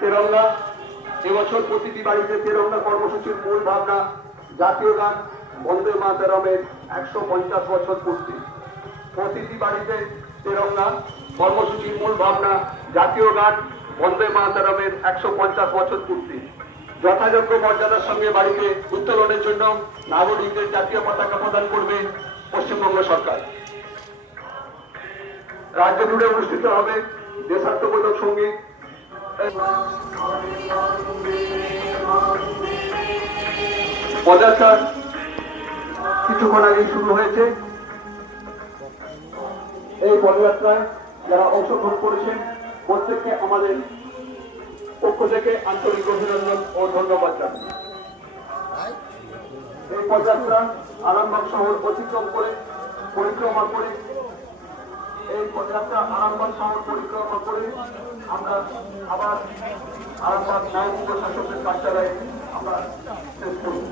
তেরঙ্গা এবছর প্রতিটি বাড়িতে তেরঙ্গা কর্মসূচির মূল ভাবনা জাতীয় গান বন্দে মাতরমের 150 বছর পূর্তি। প্রতিটি বাড়িতে তেরঙ্গা কর্মসূচির মূল ভাবনা জাতীয় গান বন্দে মাতরমের 150 বছর পূর্তি। যথাযোগ্য মর্যাদার সঙ্গে বাড়িতে উত্তোলনের জন্য নাগরিকদের জাতীয় পতাকা প্রদান করবে পশ্চিমবঙ্গ সরকার। রাজ্য জুড়ে অনুষ্ঠিত হবে দেশাত্মবোধক সঙ্গীত। পদযাত্রা কিছুক্ষণ আগেই শুরু হয়েছে। এই পদযাত্রায় যারা অংশগ্রহণ করেছেন প্রত্যেককে আমাদের পক্ষ থেকে আন্তরিক অভিনন্দন ও ধন্যবাদ জানাই। এই পদযাত্রা আরামবাগ শহর অতিক্রম করে পরিক্রমা করে এই পদযাত্রা আরামবাগ শহর পরিক্রমা করে আমরা আবার আরামবাগ নায়ক প্রশাসকের কার্যালয়ে আমরা শেষ করব।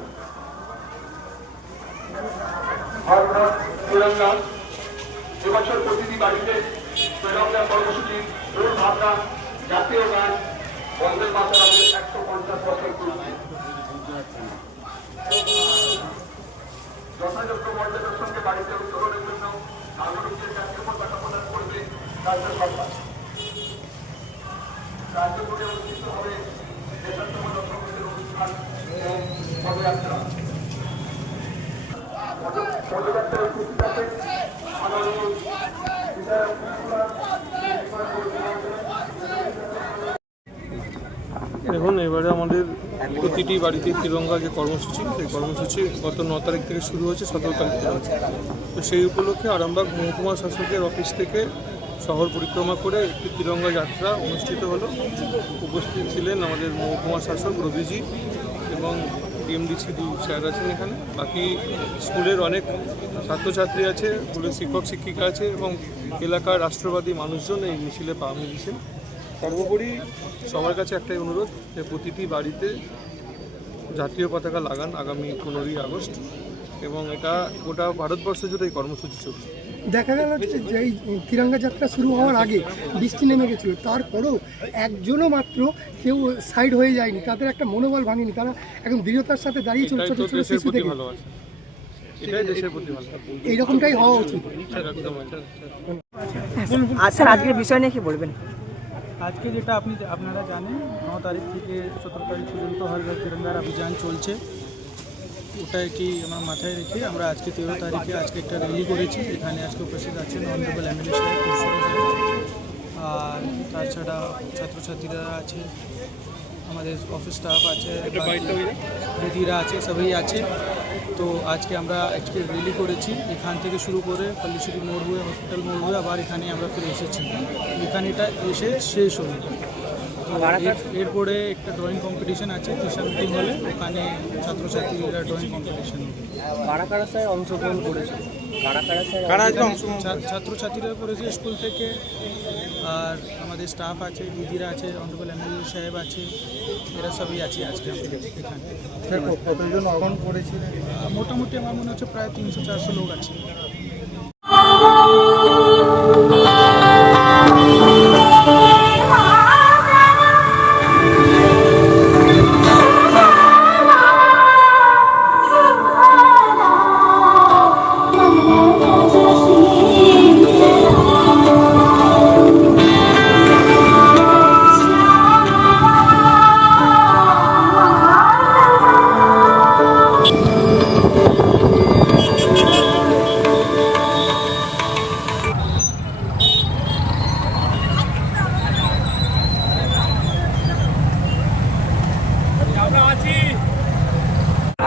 তেরঙ্গা এবছর প্রতিটি বাড়িতে তেরঙ্গা কর্মসূচির মূল ভাবনা জাতীয় গান বন্দে মাতরমের 150 বছর পূর্তি। যথাযোগ্য মর্যাদার সঙ্গে বাড়িতে উত্তোলনের জন্য নাগরিকদের জাতীয় পতাকা প্রদান করবে রাজ্য সরকার। রাজ্য জুড়ে অনুষ্ঠিত হবে দেশাত্মবোধক সঙ্গীতের অনুষ্ঠান এবং পদযাত্রা। পদযাত্রায় উপস্থিত আছেন মাননীয় বিধায়ক দেখুন, এবারে আমাদের প্রতিটি বাড়িতে তিরঙ্গা যে কর্মসূচি, সেই কর্মসূচি গত 9 তারিখ থেকে শুরু হয়েছে, 17 তারিখ পর্যন্ত। তো সেই উপলক্ষে আরামবাগ মহকুমা শাসকের অফিস থেকে শহর পরিক্রমা করে একটি তিরঙ্গা যাত্রা অনুষ্ঠিত হলো। উপস্থিত ছিলেন আমাদের মহকুমা শাসক রবিজি এবং ডিএমডিসি 2 স্যার আছেন এখানে। বাকি স্কুলের অনেক ছাত্রছাত্রী আছে, স্কুলের শিক্ষক শিক্ষিকা আছে এবং এলাকার রাষ্ট্রবাদী মানুষজন এই মিছিলে পা মিলিয়েছেন। সর্বোপরি সবার কাছে একটাই অনুরোধ যে প্রতিটি বাড়িতে জাতীয় পতাকা লাগান আগামী 15ই আগস্ট, এবং এটা গোটা ভারতবর্ষ জুড়ে এই কর্মসূচি চলছে। দেখা গেল যে এই তিরঙ্গা যাত্রা শুরু হওয়ার আগে বৃষ্টি নেমে গেছিল, তারপরেও একজনও মাত্র কেউ সাইড হয়ে যায়নি, তাদের একটা মনোবল ভাঙেনি, তারা একদম দৃঢ়তার সাথে দাঁড়িয়ে ছোট ছোট শিশু থেকে। এইরকমটাই হওয়া উচিত। আচ্ছা, আজকের বিষয় নিয়ে কি বলবেন? আজকে যেটা আপনারা জানেন, 9 তারিখ থেকে 17 তারিখ পর্যন্ত হর ঘর তিরঙ্গার অভিযান চলছে। ওটাই কি আমরা মাথায় রেখে আমরা আজকে 13 তারিখে আজকে একটা র্যালি করেছি। এখানে আজকে উপস্থিত আছেন অনারেবল এমএলএ সাহেব, আর তাছাড়া ছাত্রছাত্রীরা আছে, আমাদের অফিস স্টাফ আছে, দিদিরা আছে, সবাই আছে। তো আজকে আমরা আজকে র্যালি করেছি, এখান থেকে শুরু করে পল্লিশ্রী মোড় হয়ে হসপিটাল মোড় হয়ে আবার এখানে আমরা ফিরে এসেছি। এখানে এটা এসে শেষ হলো। তো এরপরে একটা ড্রয়িং কম্পিটিশন আছে টিউশন মিটিং হলে, ওখানে ছাত্রছাত্রীরা ড্রয়িং কম্পিটিশন হবে। কারা কারা স্যার অংশগ্রহণ করেছে? ছাত্রছাত্রীরা করেছে স্কুল থেকে, আর আমাদের স্টাফ আছে, দিদিরা আছে, অনারেবল এমএলএ সাহেব আছে, এরা সবই আছে আজকে এখানে। কতজন অংশগ্রহণ করেছে? মোটামুটি আমার মনে হচ্ছে প্রায় 300-400 লোক আছে।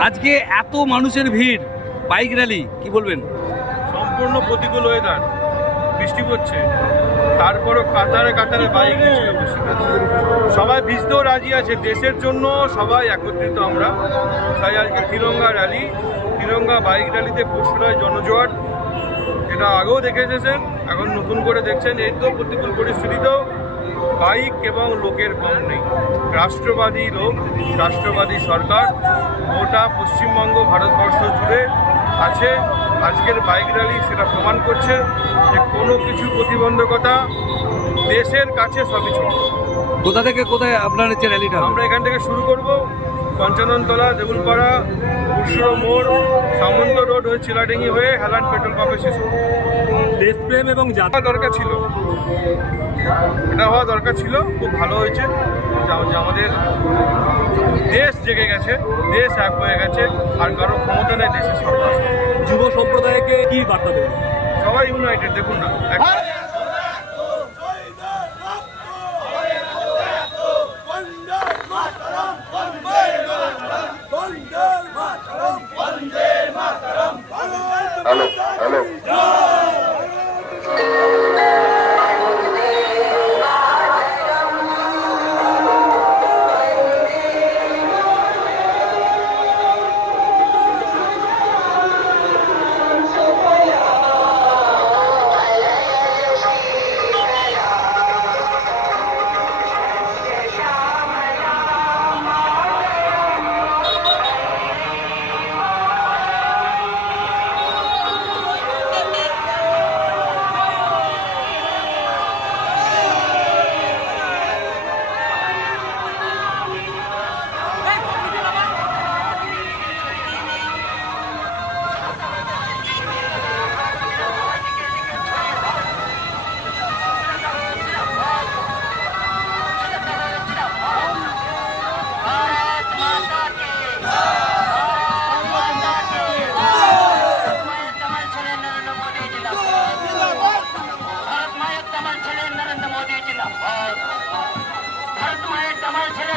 আজকে এত মানুষের ভিড়, বাইক র্যালি, কি বলবেন? সম্পূর্ণ প্রতিকূল ওয়েদার, বৃষ্টি পড়ছে, তারপরও কাতারে কাতারে বাইক নিয়ে বসে সবাই ভিজতেও রাজি আছে। দেশের জন্য সবাই একত্রিত আমরা, তাই আজকে তিরঙ্গা র্যালি, তিরঙ্গা বাইক র্যালিতে পশুরায় জনজোয়ার, যেটা আগেও দেখে এসেছেন। এখন নতুন করে দেখছেন এই তো প্রতিকূল পরিস্থিতিতেও বাইক এবং লোকের কম নেই। রাষ্ট্রবাদী লোক, রাষ্ট্রবাদী সরকার গোটা পশ্চিমবঙ্গ ভারতবর্ষ জুড়ে আছে। আজকের বাইক র্যালি সেটা প্রমাণ করছে যে কোনো কিছু প্রতিবন্ধকতা দেশের কাছে সবই ছোট। কোথা থেকে কোথায় আপনার হচ্ছে র্যালিটা হবে? আমরা এখান থেকে শুরু করব, পঞ্চাননতলা, দেউলপাড়া, উৎসুর মোড়, সামন্ত রোড হয়ে চিলাডেঙ্গি হয়ে হেলান পেট্রোল পাম্পে শেষ হবে। দেশপ্রেম এবং এটা দরকার ছিল, এটা হওয়া দরকার ছিল। খুব ভালো হয়েছে যে আমাদের দেশ জেগে গেছে, দেশ এক হয়ে গেছে, আর কারো ক্ষমতা নেই দেশের সরকার। যুব সম্প্রদায়কে কি বার্তা দেবেন? সবাই ইউনাইটেড, দেখুন না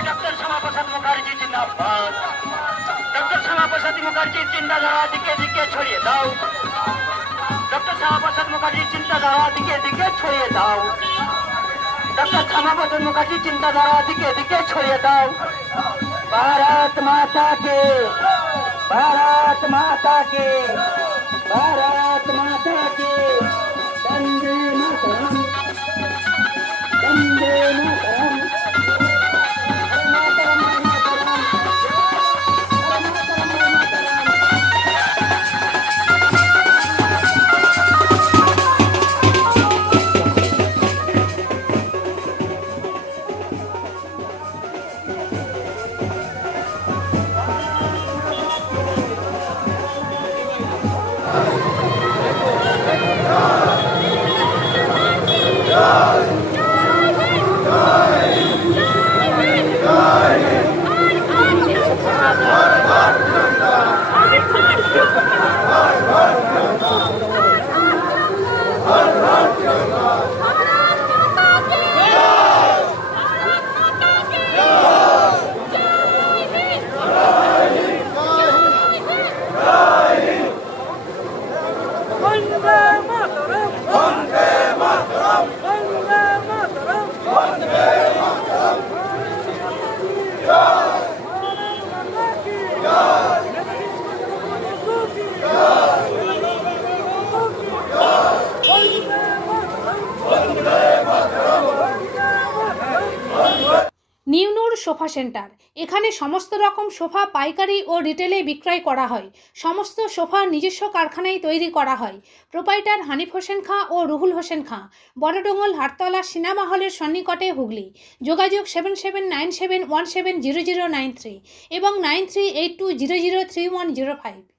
डॉक्टर श्यामा प्रसाद मुखर्जी जिंदाबाद। डॉक्टर श्यामा प्रसाद मुखर्जी चिंताधारा दिखे दिखे छोड़िए दाओ। डॉक्टर श्यामा प्रसाद मुखर्जी चिंताधारा दिखे दिखे छोड़िए दाओ। डॉक्टर श्यामा प्रसाद मुखर्जी चिंताधारा दिखे दिखे छोड़िए दाओ। भारत माता के, भारत माता के, भारत माता के, वंदे मातरम, वंदे मातरम। নিউনুর sofa centre. এখানে সমস্ত রকম সোফা পাইকারি ও রিটেলে বিক্রয় করা হয়। সমস্ত সোফা নিজস্ব কারখানায় তৈরি করা হয়। প্রোপাইটার হানিফ হোসেন খাঁ ও রুহুল হোসেন খাঁ, বড়ডোঙ্গল হাটতলা সিনেমা হলের সন্নিকটে, হুগলি। যোগাযোগ 7797170093 এবং 9382003105।